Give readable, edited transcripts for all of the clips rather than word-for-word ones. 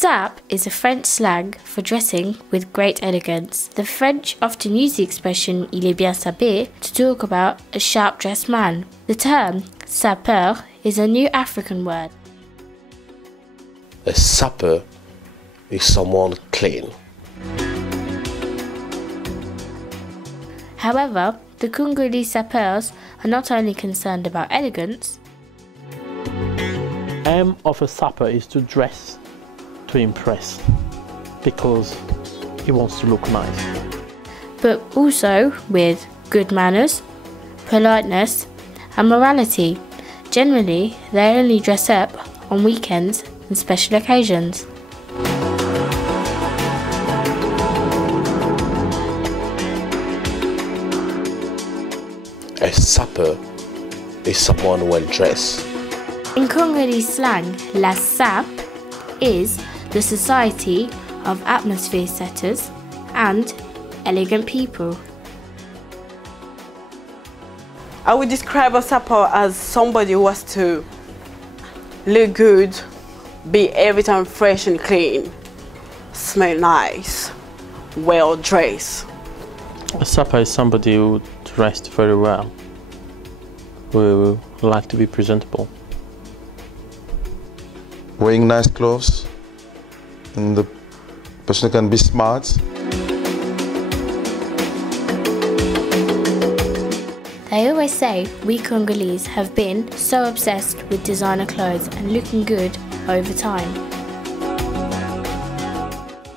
Sap is a French slang for dressing with great elegance. The French often use the expression "il est bien sapé" to talk about a sharp-dressed man. The term sapeur is a new African word. A sapeur is someone clean. However, the Congolese sapeurs are not only concerned about elegance. The aim of a sapper is to dress to impress, because he wants to look nice. But also with good manners, politeness and morality. Generally, they only dress up on weekends and special occasions. A sapeur is someone well dressed. In Congolese slang, la sape is the society of atmosphere setters and elegant people. I would describe a sapeur as somebody who has to look good, be every time fresh and clean, smell nice, well dressed. A sapper is somebody who dressed very well, who like to be presentable. Wearing nice clothes, and the person can be smart. They always say we Congolese have been so obsessed with designer clothes and looking good over time.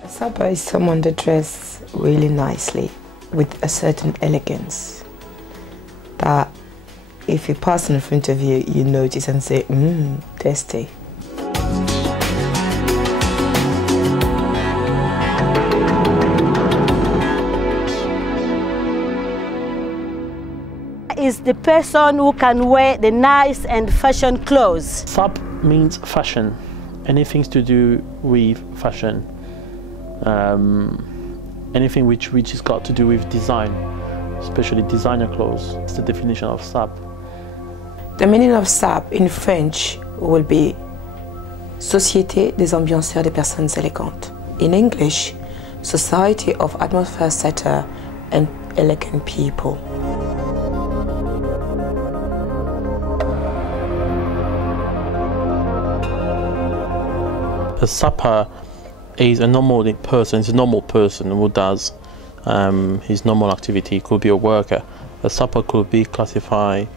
A sapper is someone that dresses really nicely with a certain elegance that if you pass in front of you, you notice and say, tasty. Is the person who can wear the nice and fashion clothes. Sap means fashion, anything to do with fashion, anything which has got to do with design, especially designer clothes. It's the definition of sap. The meaning of sap in French will be Société des ambianceurs des personnes élégantes. In English, Society of atmosphere setter and elegant people. A sapper is a normal person who does his normal activity. It could be a worker. A sapper could be classified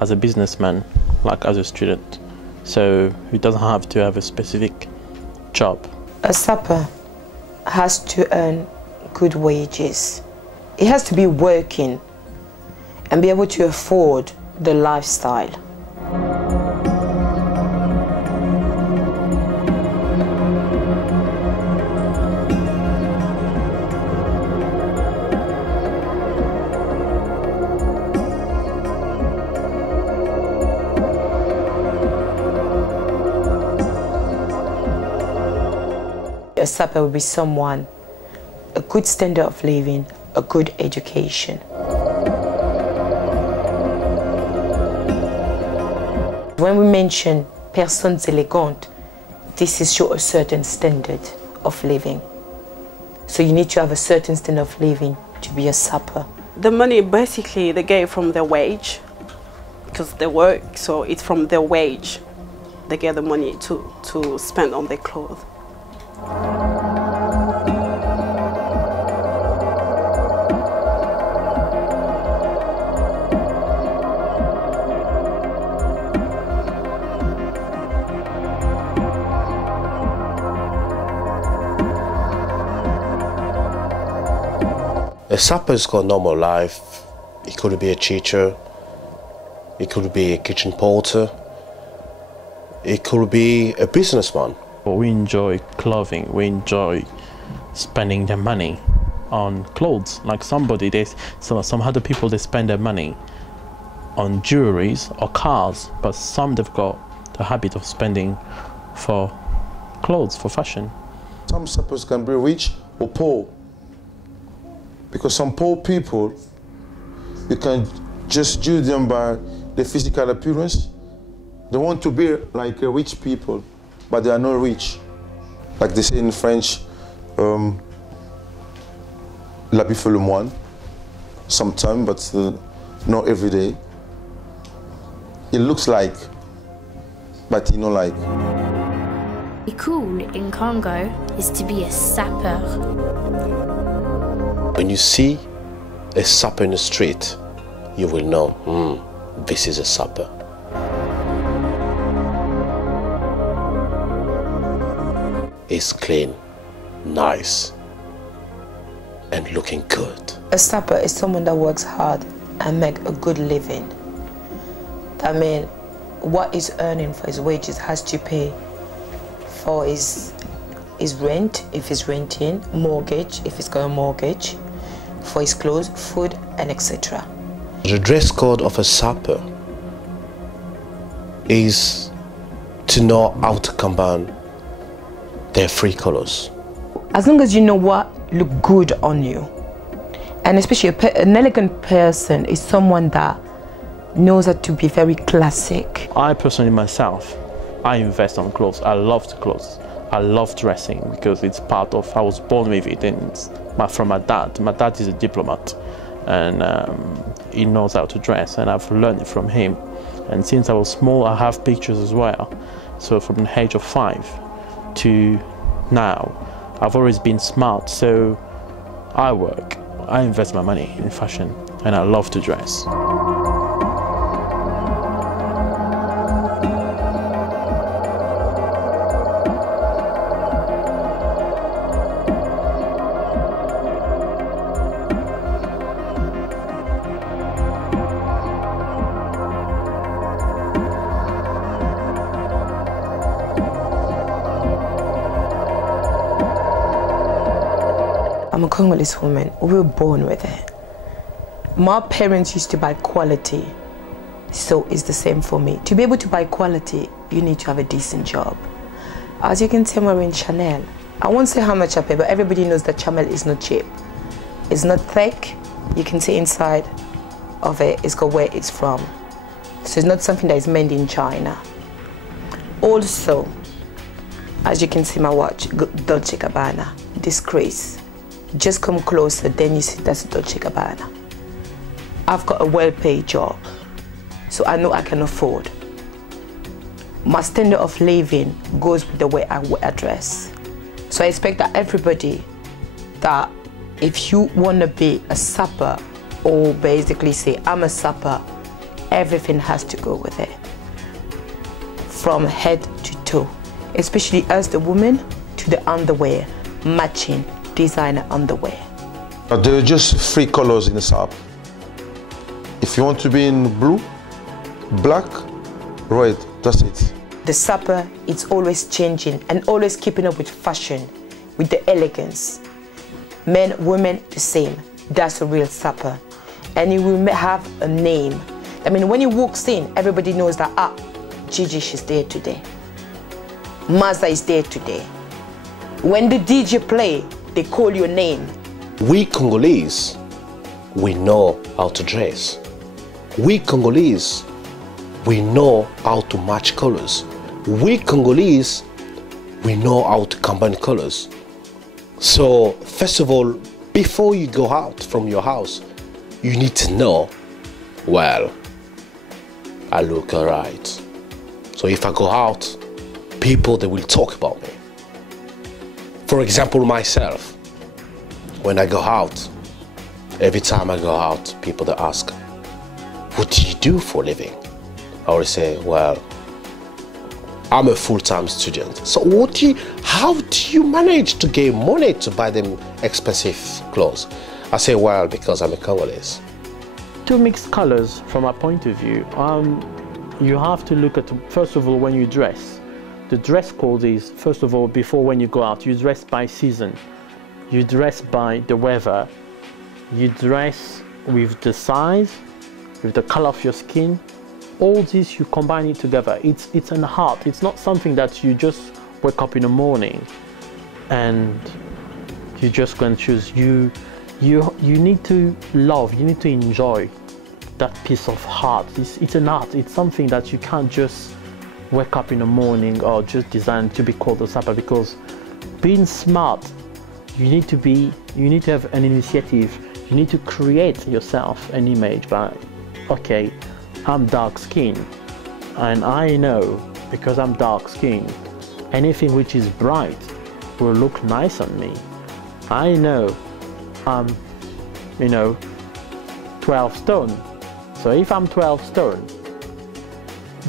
as a businessman, like as a student. So he doesn't have to have a specific job. A sapper has to earn good wages. He has to be working and be able to afford the lifestyle. A sapper will be someone, a good standard of living, a good education. When we mention personnes élégantes, this is show a certain standard of living. So you need to have a certain standard of living to be a sapper. The money basically they get from their wage, because they work, so it's from their wage. They get the money to spend on their clothes. A sapper's got a normal life. He could be a teacher, he could be a kitchen porter, he could be a businessman. We enjoy clothing, we enjoy spending their money on clothes. Like some other people, they spend their money on jewelries or cars, but some they've got the habit of spending for clothes, for fashion. Some sappers can be rich or poor. Because some poor people, you can just judge them by their physical appearance. They want to be like rich people, but they are not rich. like they say in French, l'habit fait le moine, sometimes, but not every day. It looks like, but you know, like. To be cool in Congo is to be a sapeur. When you see a sapper in the street, you will know, this is a sapper. It's clean, nice, and looking good. A sapper is someone that works hard and make a good living. That means what he's earning for his wages has to pay for his rent, if he's renting, mortgage, if he's got a mortgage, for his clothes, food, and etc. The dress code of a sapper is to know how to combine their three colors. As long as you know what look good on you, and especially an elegant person is someone that knows how to be very classic. I personally myself, I invest on clothes. I love the clothes. I love dressing because it's part of, I was born with it, and it's from my dad. My dad is a diplomat, and he knows how to dress, and I've learned it from him. And since I was small, I have pictures as well. So from the age of 5 to now, I've always been smart. So I work, I invest my money in fashion, and I love to dress. I'm a Congolese woman. We were born with it. My parents used to buy quality, so it's the same for me. To be able to buy quality, you need to have a decent job. As you can see, I'm wearing Chanel. I won't say how much I pay, but everybody knows that Chanel is not cheap. It's not thick. You can see inside of it, it's got where it's from. So it's not something that is made in China. Also, as you can see my watch, Dolce & Gabbana, disgrace. Just come closer, then you see that's Dolce & Gabbana. I've got a well-paid job, so I know I can afford. My standard of living goes with the way I dress. So I expect that everybody, that if you want to be a sapper, or basically say, I'm a sapper, everything has to go with it. From head to toe, especially as the woman, to the underwear, matching designer underwear. There are just 3 colors in the sap. If you want to be in blue, black, red, that's it. The sapper, it's always changing and always keeping up with fashion, with the elegance. Men, women, the same. That's a real sapper. And he will have a name. I mean, when he walks in, everybody knows that, Gigi, she's there today. Mazza is there today. When the DJ play, they call your name. We Congolese, we know how to dress. We Congolese, we know how to match colors. We Congolese, we know how to combine colors. So, first of all, before you go out from your house, you need to know, well, I look alright. So if I go out, people, they will talk about me. For example, myself, when I go out, every time I go out, people they ask, what do you do for a living? I always say, well, I'm a full-time student. So how do you manage to get money to buy them expensive clothes? I say, well, because I'm a Congolese. To mix colors, from my point of view, you have to look at, first of all, when you dress. The dress code is, first of all, before when you go out, you dress by season. You dress by the weather. You dress with the size, with the color of your skin. All this, you combine it together. It's an art. It's not something that you just wake up in the morning and you just go and choose. You need to love, you need to enjoy that piece of art. It's an art. It's something that you can't just wake up in the morning or just design to be called a sapper, because being smart, you need to have an initiative. You need to create yourself an image by, okay, I'm dark skinned, and I know because I'm dark skinned, anything which is bright will look nice on me. I know I'm, 12 stone. So if I'm 12 stone,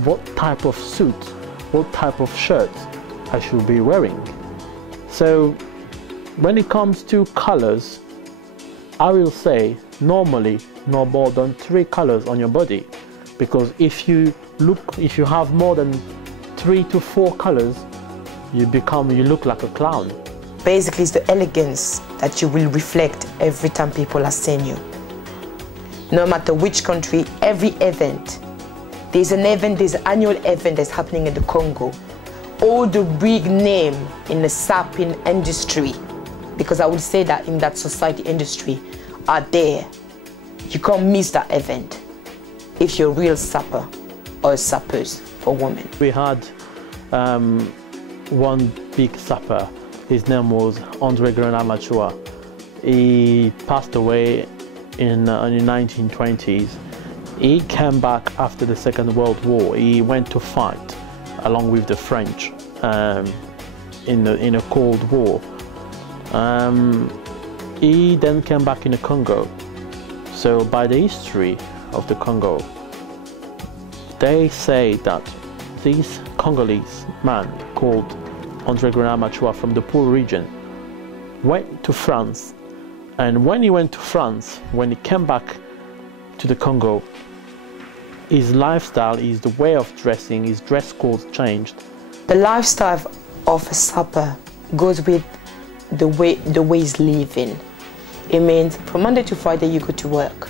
what type of suit, what type of shirt I should be wearing? So when it comes to colors, I will say normally no more than 3 colors on your body, because if you have more than 3 to 4 colors, you look like a clown. Basically, it's the elegance that you will reflect every time people are seeing you. No matter which country, every event. There's an annual event that's happening in the Congo. All the big name in the sapping industry, because I would say that in that society industry, are there. You can't miss that event if you're a real sapper or sappers for women. We had one big sapper. His name was Andre Grenat-Machua. He passed away in the 1920s. He came back after the Second World War. He went to fight along with the French in a Cold War. He then came back in the Congo. So by the history of the Congo, they say that this Congolese man called Andre Grenat-Machua from the Poor region went to France, and when he went to France, when he came back to the Congo, his lifestyle, the way of dressing, his dress code changed. The lifestyle of a sapper goes with the way he's living. It means from Monday to Friday you go to work.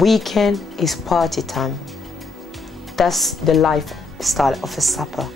Weekend is party time. That's the lifestyle of a sapper.